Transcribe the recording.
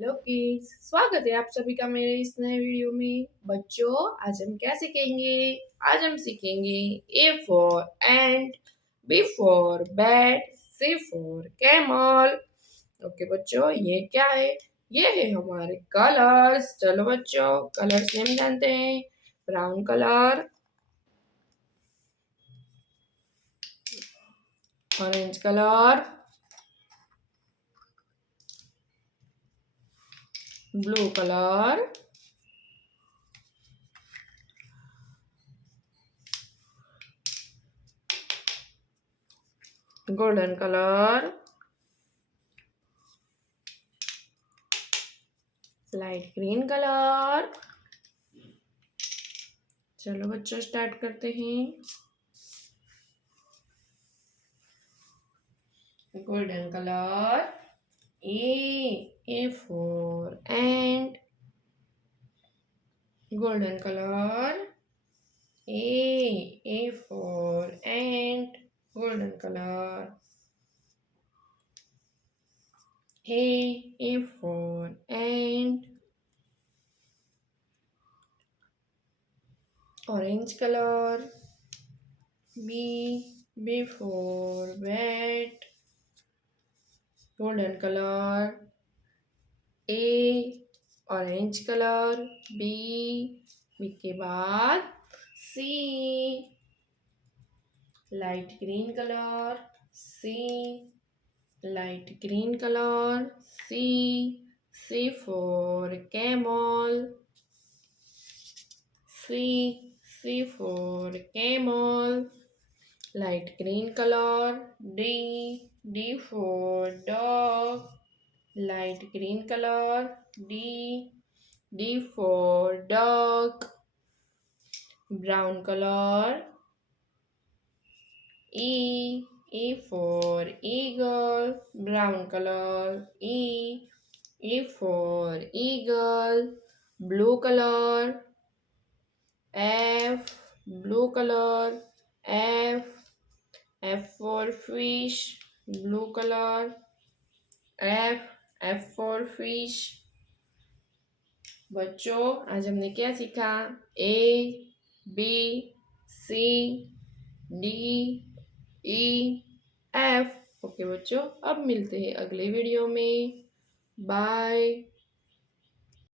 Hello kids, स्वागत है आप सभी का मेरे इस नए वीडियो में। बच्चों, आज हम क्या सीखेंगे? आज हम सीखेंगे A for ant, B for bat, C for camel. Okay बच्चों, ये क्या है? ये है हमारे कलर्स। चलो बच्चों, कलर्स नेम जानते हैं। Brown colour, orange colour, blue colour, golden colour, light green colour. चलो बच्चों, स्टार्ट करते हैं। Golden color. A for ant. Golden color. A for ant. Golden color. A for ant. Orange color. B for bat. Golden color. A orange color. B के बाद C light green color. C light green color. C for camel. C for camel. Light green color. D for dog. Light green color. D for duck. Brown color. E for eagle. Brown color. E for eagle. Blue color. F. Blue color. F for fish. Blue color. F for fish. बच्चों, आज हमने क्या सीखा? A, B, C, D, E, F। Okay बच्चों, अब मिलते हैं अगले वीडियो में। बाय।